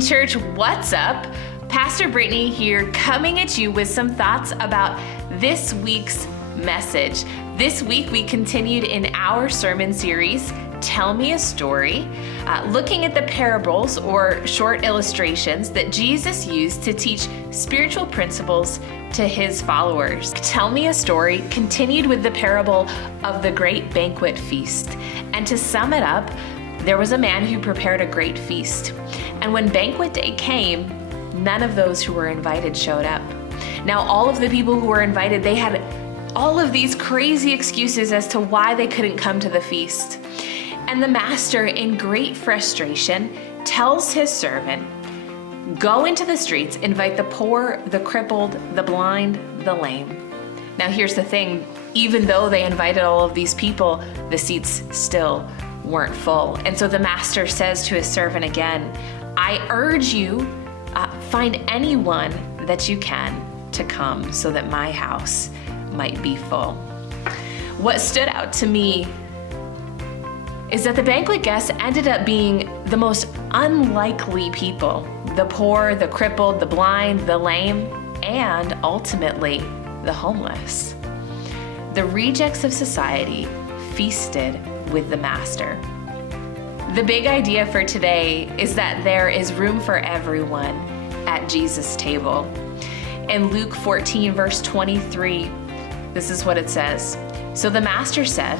Station.Church, what's up? Pastor Brittany here, coming at you with some thoughts about this week's message. This week we continued in our sermon series, Tell Me a Story, looking at the parables or short illustrations that Jesus used to teach spiritual principles to his followers. Tell Me a Story continued with the parable of the Great Banquet feast. And to sum it up, there was a man who prepared a great feast. And when banquet day came, none of those who were invited showed up. Now, all of the people who were invited, they had all of these crazy excuses as to why they couldn't come to the feast. And the master, in great frustration, tells his servant, go into the streets, invite the poor, the crippled, the blind, the lame. Now, here's the thing. Even though they invited all of these people, the seats still weren't full. And so the master says to his servant again, I urge you, find anyone that you can to come so that my house might be full. What stood out to me is that the banquet guests ended up being the most unlikely people: the poor, the crippled, the blind, the lame, and ultimately the homeless. The rejects of society feasted with the master. The big idea for today is that there is room for everyone at Jesus' table. In Luke 14, verse 23, this is what it says. So the master said,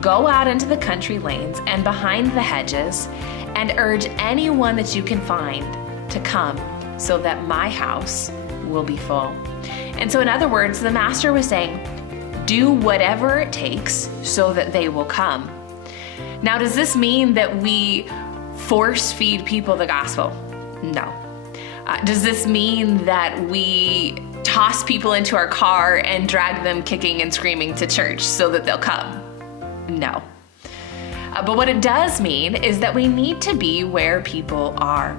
go out into the country lanes and behind the hedges and urge anyone that you can find to come so that my house will be full. And so in other words, the master was saying, do whatever it takes so that they will come. Now, does this mean that we force feed people the gospel? No. Does this mean that we toss people into our car and drag them kicking and screaming to church so that they'll come? No. But what it does mean is that we need to be where people are.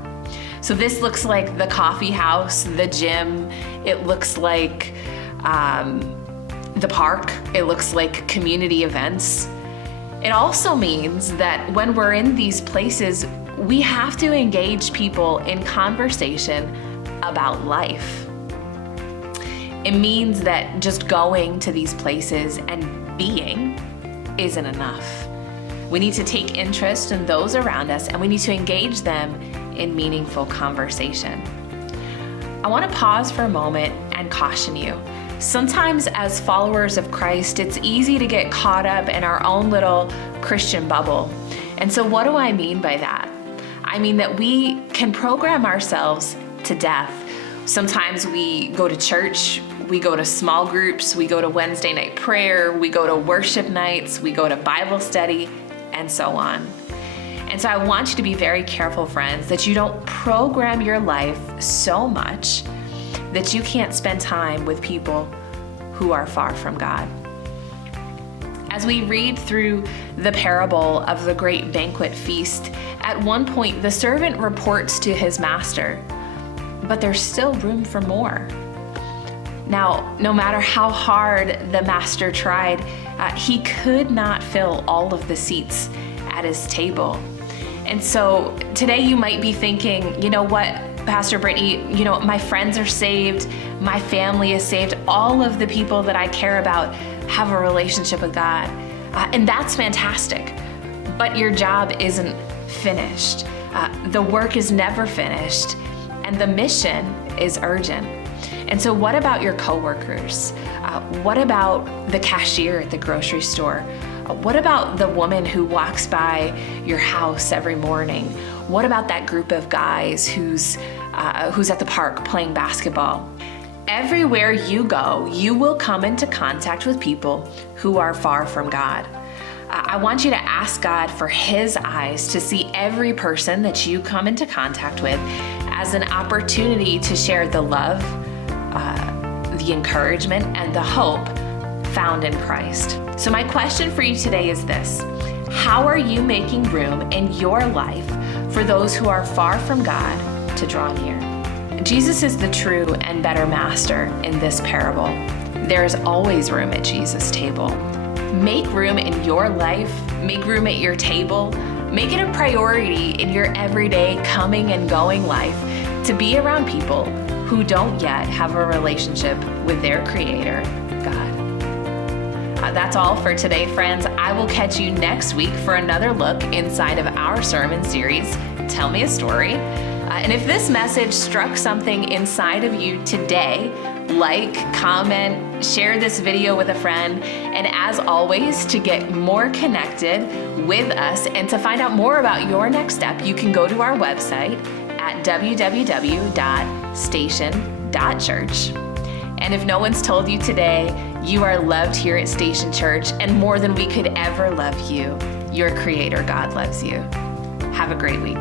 So this looks like the coffee house, the gym. It looks like the park. It looks like community events. It also means that when we're in these places, we have to engage people in conversation about life. It means that just going to these places and being isn't enough. We need to take interest in those around us, and we need to engage them in meaningful conversation. I want to pause for a moment and caution you. Sometimes as followers of Christ, it's easy to get caught up in our own little Christian bubble. And so what do I mean by that? I mean that we can program ourselves to death. Sometimes we go to church, we go to small groups, we go to Wednesday night prayer, we go to worship nights, we go to Bible study, and so on. And so I want you to be very careful, friends, that you don't program your life so much that you can't spend time with people who are far from God. As we read through the parable of the Great Banquet feast, at one point the servant reports to his master, but there's still room for more. Now, no matter how hard the master tried, he could not fill all of the seats at his table. And so today you might be thinking, you know what, Pastor Brittany, my friends are saved, my family is saved, all of the people that I care about have a relationship with God. And that's fantastic, but your job isn't finished. The work is never finished, and the mission is urgent. And so what about your coworkers? What about the cashier at the grocery store? What about the woman who walks by your house every morning? What about that group of guys who's at the park playing basketball? Everywhere you go, you will come into contact with people who are far from God. I want you to ask God for his eyes to see every person that you come into contact with as an opportunity to share the love, the encouragement, and the hope found in Christ. So my question for you today is this: how are you making room in your life for those who are far from God to draw near? Jesus is the true and better master in this parable. There is always room at Jesus' table. Make room in your life, make room at your table Make it a priority in your everyday coming and going life to be around people who don't yet have a relationship with their Creator, God. That's all for today, friends. I will catch you next week for another look inside of our sermon series, Tell Me a Story. And if this message struck something inside of you today, like, comment, share this video with a friend, and as always, to get more connected with us and to find out more about your next step, you can go to our website at www.Station.Church. And if no one's told you today, you are loved here at Station.Church, and more than we could ever love you, your Creator God loves you. Have a great week.